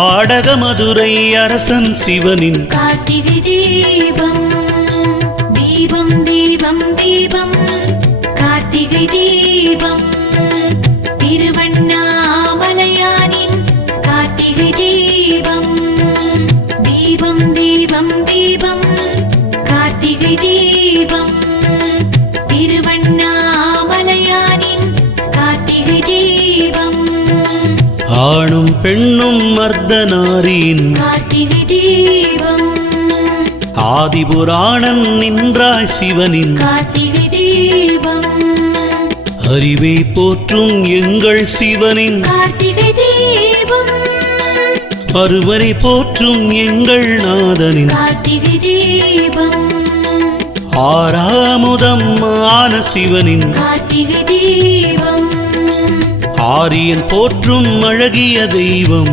ஆடக மதுரை அரசன் சிவனின் கார்த்திகை தீபம் தீபம் தீபம் தீபம் கார்த்திகை தீபம் திருவண்ணாமலையானின் கார்த்திகை தீபம் தீபம் தீபம் தீபம் கார்த்திகை தீபம் திருவண்ணாமலையானின் கார்த்திகை தீபம் ஆணும் பெண்ணும் மர்தனாரின் கார்த்திகை தீபம் ஆதிபுராணன் நின்றாய் சிவனின் கார்த்திகை தீபம் அறிவை போற்றும் எங்கள் சிவனின் கார்த்திகை தீபம் அருவரை போற்றும் எங்கள் நாதனின் கார்த்திகை தீபம் ஆறாமுதம் ஆன சிவனின் கார்த்திகை தீபம் ஆரியன் போற்றும் அழகிய தெய்வம்